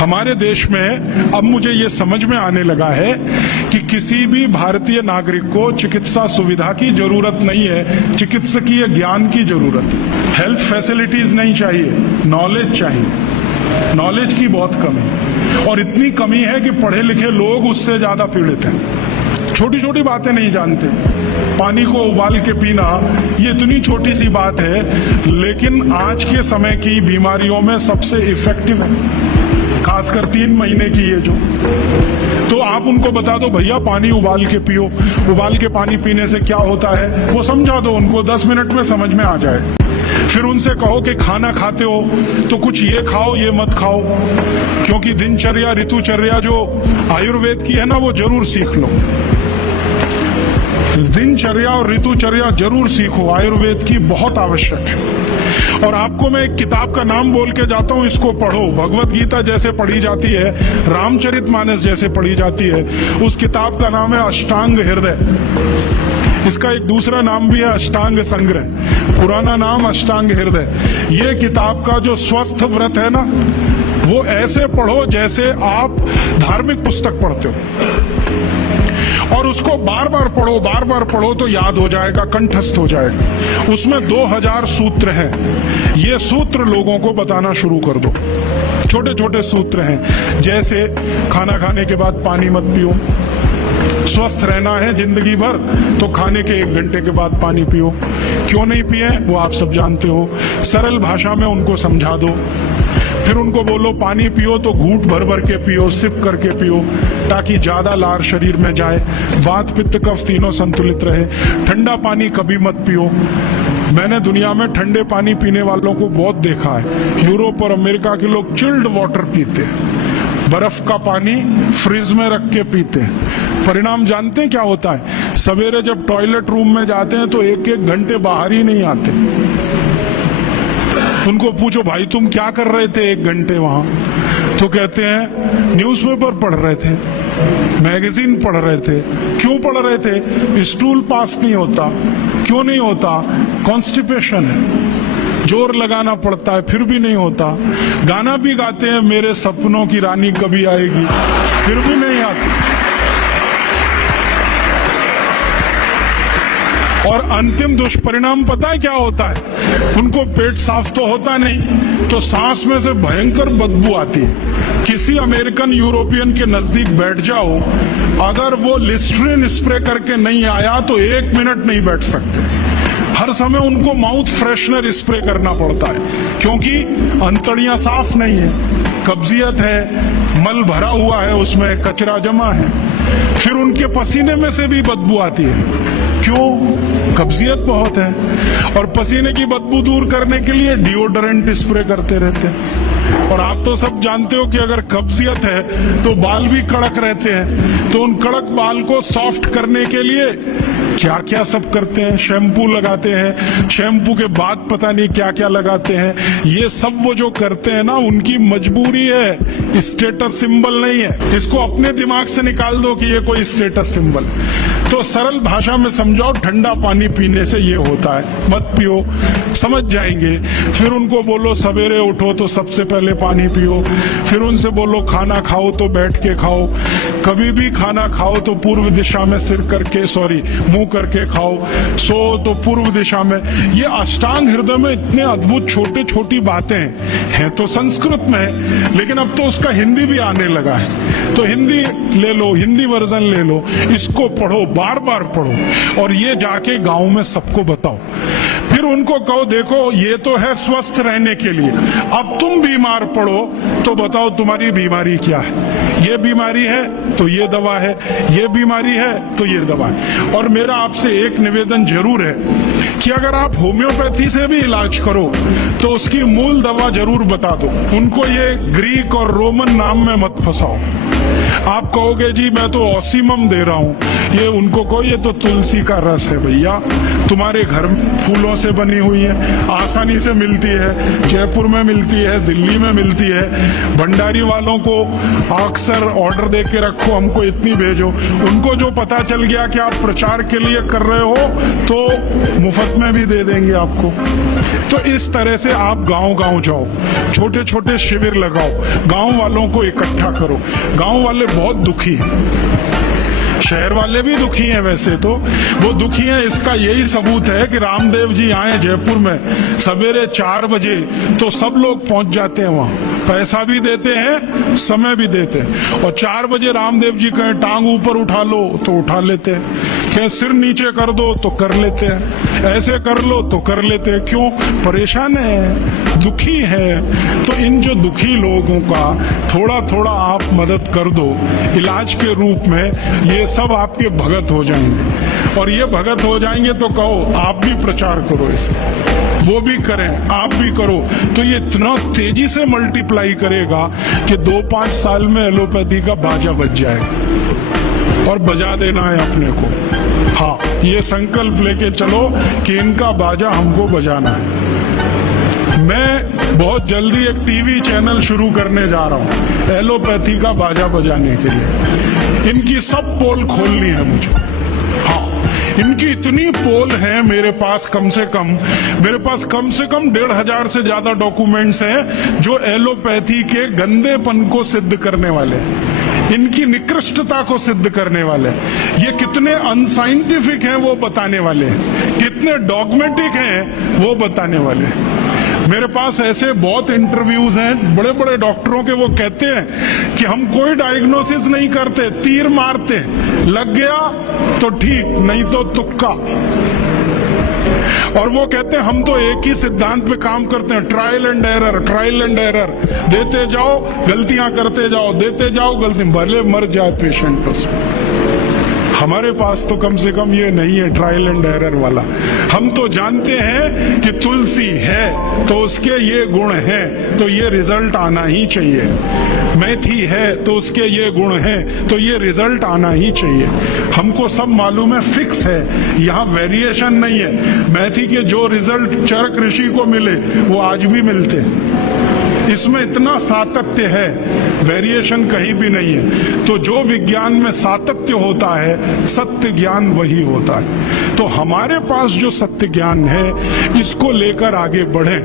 हमारे देश में अब मुझे ये समझ में आने लगा है कि किसी भी भारतीय नागरिक को चिकित्सा सुविधा की जरूरत नहीं है, चिकित्सकीय ज्ञान की जरूरत है। हेल्थ फैसिलिटीज नहीं चाहिए, नॉलेज चाहिए। नॉलेज की बहुत कमी, और इतनी कमी है कि पढ़े लिखे लोग उससे ज्यादा पीड़ित हैं। छोटी छोटी बातें नहीं जानते। पानी को उबाल के पीना ये इतनी छोटी सी बात है, लेकिन आज के समय की बीमारियों में सबसे इफेक्टिव है, खासकर 3 महीने की ये जो। तो आप उनको बता दो भैया पानी उबाल के पियो, उबाल के पानी पीने से क्या होता है वो समझा दो उनको, 10 मिनट में समझ में आ जाए। फिर उनसे कहो कि खाना खाते हो तो कुछ ये खाओ ये मत खाओ, क्योंकि दिनचर्या ऋतुचर्या जो आयुर्वेद की है ना वो जरूर सीख लो। दिनचर्या और ऋतुचर्या जरूर सीखो, आयुर्वेद की बहुत आवश्यक है। और आपको मैं एक किताब का नाम बोल के जाता हूं, इसको पढ़ो। भगवत गीता जैसे पढ़ी जाती है, रामचरितमानस जैसे पढ़ी जाती है, उस किताब का नाम है अष्टांग हृदय। इसका एक दूसरा नाम भी है अष्टांग संग्रह, पुराना नाम अष्टांग हृदय। ये किताब का जो स्वस्थ व्रत है ना, वो ऐसे पढ़ो जैसे आप धार्मिक पुस्तक पढ़ते हो, और उसको बार बार पढ़ो तो याद हो जाएगा, कंठस्थ हो जाएगा। उसमें 2000 सूत्र हैं। ये सूत्र लोगों को बताना शुरू कर दो। छोटे छोटे सूत्र हैं, जैसे खाना खाने के बाद पानी मत पियो, स्वस्थ रहना है जिंदगी भर तो खाने के 1 घंटे के बाद पानी पियो। क्यों नहीं पिए वो आप सब जानते हो, सरल भाषा में उनको समझा दो। फिर उनको बोलो पानी पियो तो घूंट भर भर के पियो, सिप करके पियो, ताकि ज्यादा लार शरीर में जाए, वात पित्त कफ तीनों संतुलित रहे। ठंडा पानी कभी मत पियो। मैंने दुनिया में ठंडे पानी पीने वालों को बहुत देखा है। यूरोप और अमेरिका के लोग चिल्ड वाटर पीते हैं, बर्फ का पानी फ्रिज में रख के पीते हैं। परिणाम जानते हैं क्या होता है? सवेरे जब टॉयलेट रूम में जाते हैं तो 1-1 घंटे बाहर ही नहीं आते। उनको पूछो भाई तुम क्या कर रहे थे 1 घंटे वहां? तो कहते हैं न्यूज़पेपर पढ़ रहे थे, मैगजीन पढ़ रहे थे। क्यों पढ़ रहे थे? स्टूल पास नहीं होता। क्यों नहीं होता? कॉन्स्टिपेशन है, जोर लगाना पड़ता है फिर भी नहीं होता। गाना भी गाते हैं मेरे सपनों की रानी कभी आएगी, फिर भी नहीं आती। और अंतिम दुष्परिणाम पता है क्या होता है? उनको पेट साफ तो होता नहीं, तो सांस में से भयंकर बदबू आती है। किसी अमेरिकन यूरोपियन के नजदीक बैठ जाओ, अगर वो लिस्ट्रीन स्प्रे करके नहीं आया तो 1 मिनट नहीं बैठ सकते। हर समय उनको माउथ फ्रेशनर स्प्रे करना पड़ता है, क्योंकि अंतड़ियां साफ नहीं है, कब्जियत है, मल भरा हुआ है, उसमें कचरा जमा है। फिर उनके पसीने में से भी बदबू आती है। क्यों? कब्जियत बहुत है, और पसीने की बदबू दूर करने के लिए डिओडोरेंट स्प्रे करते रहते हैं। और आप तो सब जानते हो कि अगर कब्जियत है तो बाल भी कड़क रहते हैं, तो उन कड़क बाल को सॉफ्ट करने के लिए क्या क्या सब करते हैं। शैम्पू लगाते हैं, शैम्पू के बाद पता नहीं क्या क्या लगाते हैं। ये सब वो जो करते हैं ना, उनकी मजबूरी है, स्टेटस सिंबल नहीं है। इसको अपने दिमाग से निकाल दो कि ये कोई स्टेटस सिंबल। तो सरल भाषा में समझाओ, ठंडा पानी पीने से ये होता है, मत पियो, समझ जाएंगे। फिर उनको बोलो सवेरे उठो तो सबसे पहले पानी पियो। फिर उनसे बोलो खाना खाओ तो बैठ के खाओ, कभी भी खाना खाओ तो पूर्व दिशा में सिर करके, मुंह करके खाओ, सो तो पूर्व दिशा में। ये अष्टांग हृदय में इतने अद्भुत छोटे छोटी बातें हैं तो संस्कृत में, लेकिन अब तो उसका हिंदी भी आने लगा है। तो हिंदी ले लो, हिंदी वर्जन ले लो, इसको पढ़ो, बार बार पढ़ो, और ये जाके गांव में सबको बताओ। फिर उनको कहो देखो ये तो है स्वस्थ रहने के लिए, अब तुम बीमार पड़ो तो बताओ तुम्हारी बीमारी क्या है। ये बीमारी है तो ये दवा है, ये बीमारी है तो ये दवा है। और मेरा आपसे एक निवेदन जरूर है कि अगर आप होम्योपैथी से भी इलाज करो तो उसकी मूल दवा जरूर बता दो। उनको ये ग्रीक और रोमन नाम में मत फंसाओ। आप कहोगे जी मैं तो ऑसिमम दे रहा हूं, ये उनको कहो ये तो तुलसी का रस है भैया, तुम्हारे घर फूलों से बनी हुई है, आसानी से मिलती है, जयपुर में मिलती है, दिल्ली में मिलती है। भंडारी वालों को अक्सर ऑर्डर दे के रखो, हमको इतनी भेजो। उनको जो पता चल गया कि आप प्रचार के लिए कर रहे हो तो मुफ्त में भी दे देंगे आपको। तो इस तरह से आप गांव गांव जाओ, छोटे छोटे शिविर लगाओ, गांव वालों को इकट्ठा करो। गांव वाले बहुत दुखी हैं, शहर वाले भी दुखी हैं, वैसे तो वो दुखी हैं। इसका यही सबूत है कि रामदेव जी आए जयपुर में सवेरे 4 बजे तो सब लोग पहुंच जाते हैं वहां, पैसा भी देते हैं, समय भी देते हैं। और 4 बजे रामदेव जी कहें टांग ऊपर उठा लो तो उठा लेते हैं, कहें सिर नीचे कर दो तो कर लेते हैं, ऐसे कर लो तो कर लेते हैं। क्यों? परेशान है, दुखी है। तो इन जो दुखी लोगों का थोड़ा थोड़ा आप मदद कर दो इलाज के रूप में, ये सब आपके भगत हो जाएंगे। और ये भगत हो जाएंगे तो कहो आप भी प्रचार करो इसे, वो भी करें, आप भी करो, तो ये इतना तेजी से मल्टीप्लाई करेगा कि 2-5 साल में एलोपैथी का बाजा बज जाएगा। और बजा देना है अपने को। हाँ, ये संकल्प लेके चलो कि इनका बाजा हमको बजाना है। मैं बहुत जल्दी एक टीवी चैनल शुरू करने जा रहा हूं एलोपैथी का बाजा बजाने के लिए। इनकी सब पोल खोलनी है मुझे। हाँ, इनकी इतनी पोल है मेरे पास, कम से कम 1,500 से ज्यादा डॉक्यूमेंट्स हैं जो एलोपैथी के गंदेपन को सिद्ध करने वाले हैं, इनकी निकृष्टता को सिद्ध करने वाले हैं। ये कितने अनसाइंटिफिक हैं वो बताने वाले हैं, कितने डॉगमेटिक हैं वो बताने वाले हैं। मेरे पास ऐसे बहुत इंटरव्यूज हैं बड़े बड़े डॉक्टरों के, वो कहते हैं कि हम कोई डायग्नोसिस नहीं करते, तीर मारते, लग गया तो ठीक, नहीं तो तुक्का। और वो कहते हैं हम तो एक ही सिद्धांत पे काम करते हैं, ट्रायल एंड एरर, देते जाओ गलतियां करते जाओ, देते जाओ गलती, भले मर जाए पेशेंट उसमें। हमारे पास तो कम से कम ये नहीं है ट्रायल एंड एरर वाला। हम तो जानते हैं कि तुलसी है तो उसके ये गुण हैं तो ये रिजल्ट आना ही चाहिए, मेथी है तो उसके ये गुण हैं तो ये रिजल्ट आना ही चाहिए। हमको सब मालूम है, फिक्स है, यहाँ वेरिएशन नहीं है। मेथी के जो रिजल्ट चरक ऋषि को मिले वो आज भी मिलते हैं। इसमें इतना सातत्य है, वेरिएशन कहीं भी नहीं है। तो जो विज्ञान में सातत्य होता है, सत्य ज्ञान वही होता है। तो हमारे पास जो सत्य ज्ञान है इसको लेकर आगे बढ़ें।